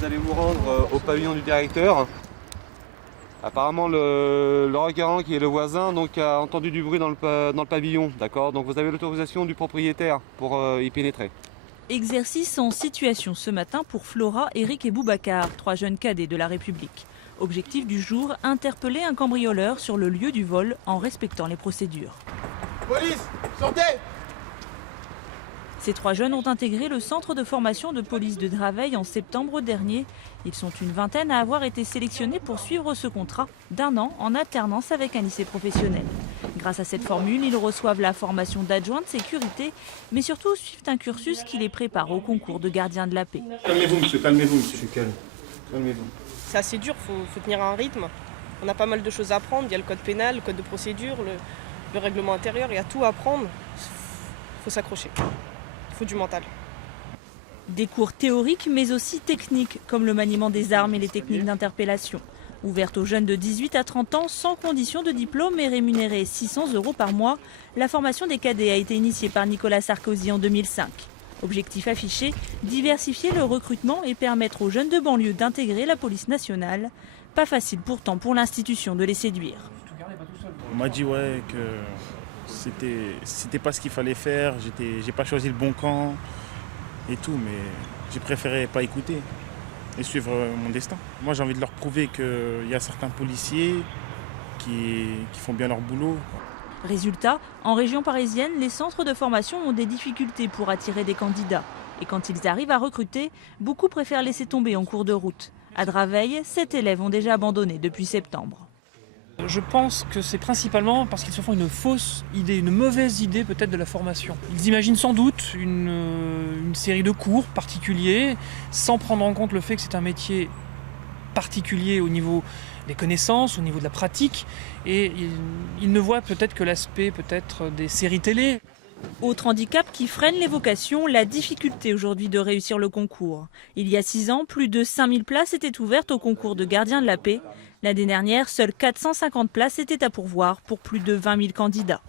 vous allez vous rendre au pavillon du directeur. Apparemment le requérant qui est le voisin donc, a entendu du bruit dans le pavillon, d'accord. Donc vous avez l'autorisation du propriétaire pour y pénétrer. Exercice en situation ce matin pour Flora, Eric et Boubacar, 3 jeunes cadets de la République. Objectif du jour, interpeller un cambrioleur sur le lieu du vol en respectant les procédures. Police, sortez! Ces 3 jeunes ont intégré le centre de formation de police de Draveil en septembre dernier. Ils sont une vingtaine à avoir été sélectionnés pour suivre ce contrat d'1 an en alternance avec un lycée professionnel. Grâce à cette formule, ils reçoivent la formation d'adjoint de sécurité, mais surtout suivent un cursus qui les prépare au concours de gardien de la paix. Calmez-vous, monsieur, calmez-vous, monsieur. Je suis calme. Calmez-vous. C'est assez dur, faut tenir un rythme. On a pas mal de choses à apprendre. Il y a le code pénal, le code de procédure, le règlement intérieur. Il y a tout à apprendre. Il faut s'accrocher. Il faut du mental. Des cours théoriques mais aussi techniques, comme le maniement des armes et les techniques d'interpellation. Ouverte aux jeunes de 18 à 30 ans, sans condition de diplôme et rémunérée 600 € par mois, la formation des cadets a été initiée par Nicolas Sarkozy en 2005. Objectif affiché, diversifier le recrutement et permettre aux jeunes de banlieue d'intégrer la police nationale. Pas facile pourtant pour l'institution de les séduire. On m'a dit ouais que c'était pas ce qu'il fallait faire, j'ai pas choisi le bon camp et tout, mais j'ai préféré pas écouter et suivre mon destin. Moi j'ai envie de leur prouver qu'il y a certains policiers qui font bien leur boulot. Résultat, en région parisienne, les centres de formation ont des difficultés pour attirer des candidats. Et quand ils arrivent à recruter, beaucoup préfèrent laisser tomber en cours de route. À Draveil, 7 élèves ont déjà abandonné depuis septembre. Je pense que c'est principalement parce qu'ils se font une fausse idée, une mauvaise idée peut-être de la formation. Ils imaginent sans doute une série de cours particuliers sans prendre en compte le fait que c'est un métier particulier au niveau des connaissances, au niveau de la pratique, et ils ne voient peut-être que l'aspect peut-être des séries télé. Autre handicap qui freine les vocations, la difficulté aujourd'hui de réussir le concours. Il y a 6 ans, plus de 5000 places étaient ouvertes au concours de gardien de la paix. L'année dernière, seules 450 places étaient à pourvoir pour plus de 20 000 candidats.